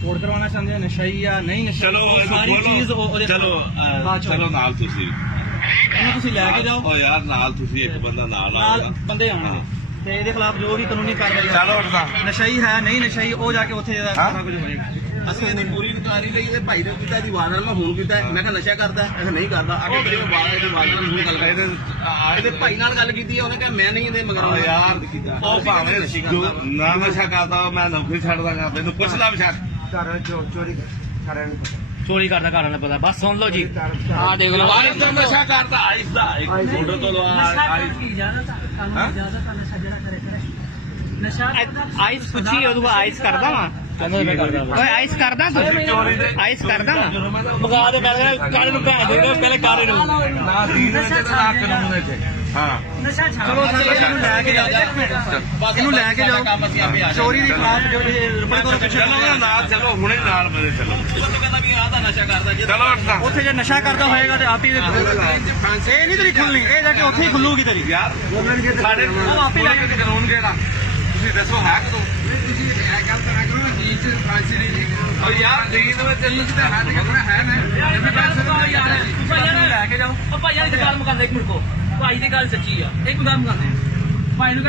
Report ਕਰਵਾਉਣਾ ਚਾਹੁੰਦੇ ਹੋ ਨਸ਼ਈ ਜਾਂ ਨਹੀਂ ਨਸ਼ਈ? ਚਲੋ ਸਾਰੀ ਚੀਜ਼ ਚਲੋ ਨਾਲ ਤੁਸੀਂ ਇਹਨੂੰ ਤੁਸੀਂ ਲੈ ਕੇ ਜਾਓ। ਉਹ ਯਾਰ ਨਾਲ ਤੁਸੀਂ ਇੱਕ ਬੰਦਾ ਨਾਲ ਨਾਲ ਬੰਦੇ ਆਉਣਗੇ ਤੇ ਇਹਦੇ ਖਿਲਾਫ ਜੋ ਵੀ ਕਾਨੂੰਨੀ ਕਾਰਵਾਈ ਚਲੋ ਉੱਠਦਾ ਨਸ਼ਈ ਹੈ ਨਹੀਂ ਨਸ਼ਈ ਉਹ ਜਾ ਕੇ ਉੱਥੇ ਸਾਰਾ ਕੁਝ ਹੋਏਗਾ। ਅਸੀਂ ਇਹਦੀ ਪੂਰੀ ਇਨਕੁਆਇਰੀ ਲਈ ਤੇ ਭਾਈ ਨੇ ਕੀਤਾ ਜੀ ਵਾਰ ਨਾਲ ਮੈਂ ਫੋਨ ਕੀਤਾ ਮੈਂ ਕਿਹਾ ਨਸ਼ਾ ਕਰਦਾ ਇਹ ਨਹੀਂ ਕਰਦਾ ਅੱਗੇ ਕਰੀ ਬਾਹਰ ਇਹਦੇ ਬਾਅਦ ਨੂੰ ਗੱਲ ਕਰਦੇ ਇਹਦੇ ਭਾਈ ਨਾਲ ਗੱਲ ਕੀਤੀ ਉਹਨੇ ਕਿਹਾ ਮੈਂ ਨਹੀਂ ਇਹਦੇ ਮਗਰ ਯਾਰ ਉਹ ਭਾਵੇਂ ਨਾ ਨਸ਼ਾ ਕਰਦਾ ਮੈਂ ਨੌਕਰੀ ਛੱਡ ਦਾਂਗਾ ਮੈਨੂੰ ਪੁੱਛ ਲਾ ਵਿਚਾਰ ਚੋਰੀ ਕਰਦਾ ਘਰਾਂ ਦਾ ਪਤਾ ਬਸ ਸੁਣ ਲਓ ਜੀ ਆ ਦੇਖ ਲਓ ਆਇਸ ਦਾ ਨਸ਼ਾ ਕਰਦਾ ਆਇਸ ਦਾ ਇੱਕ ਫੋਟੋ ਤੋਂ ਲਵਾ ਆਈਸ ਪੁੱਛੀ ਉਹਨੂੰ ਆਈਸ ਕਰਦਾ ਵਾ ਓਏ ਆਈਸ ਕਰਦਾ ਤੂੰ ਆਈਸ ਕਰਦਾ ਵਾ ਮਗਾ ਦੇ ਕਾਲੇ ਨੂੰ ਭੈਣ ਦੇ ਪਹਿਲੇ ਕਾਲੇ ਨੂੰ ਨਾ ਦੀਨ ਵਿੱਚ ਤੇ ਨਾ ਕਾਨੂੰਨ ਵਿੱਚ ਹਾਂ ਚਲੋ ਇਹਨੂੰ ਲੈ ਕੇ ਜਾਓ ਇਹਨੂੰ ਲੈ ਕੇ ਜਾਓ ਚੋਰੀ ਦੀ ਖਿਲਾਫ ਜੋ ਰਿਪੋਰਟ ਕਰੋ ਪਿੱਛੇ ਚਲੋ ਨਾਲ ਚਲੋ ਹੁਣੇ ਨਾਲ ਮੇਰੇ ਚਲੋ ਉਹਨੇ ਕਹਿੰਦਾ ਵੀ ਆਹ ਤਾਂ ਨਸ਼ਾ ਕਰਦਾ ਜੀ ਚਲੋ ਉੱਠਦਾ ਉੱਥੇ ਜੇ ਨਸ਼ਾ ਕਰਦਾ ਹੋਏਗਾ ਤੇ ਆਪ ਹੀ ਇਹ ਨਹੀਂ ਤੇਰੀ ਖੁੱਲਣੀ ਇਹ ਜਾ ਕੇ ਉੱਥੇ ਹੀ ਖੁੱਲੂਗੀ ਤੇਰੀ ਯਾਰ ਸਾਡੇ ਆਪੇ ਲੈ ਕੇ ਕਾਨੂੰਨ ਕਿਹੜਾ ਤੁਸੀਂ ਦੱਸੋ ਹੈ ਕਦੋਂ ਤੁਸੀਂ ਇਹ ਗੱਲ ਕਰਾ ਕਰੋ ਨਾ ਜੀ ਚ ਫਾਂਸੀ ਨਹੀਂ ਉਹ ਯਾਰ ਦੀਨ ਵਿੱਚ ਚੱਲਣ ਤੇ ਹੈ ਲੈ ਕੇ ਜਾਓ ਭਾਈ ਦੀ ਗੱਲ ਮੁਕਾਉਂਦੇ ਇੱਕ ਮਿੰਟ ਕੋ ਭਾਈ ਦੀ ਗੱਲ ਸੱਚੀ ਆ ਇੱਕ ਗੱਲ ਮੁਕਾਉਂਦੇ ਭਾਈ ਨੂੰ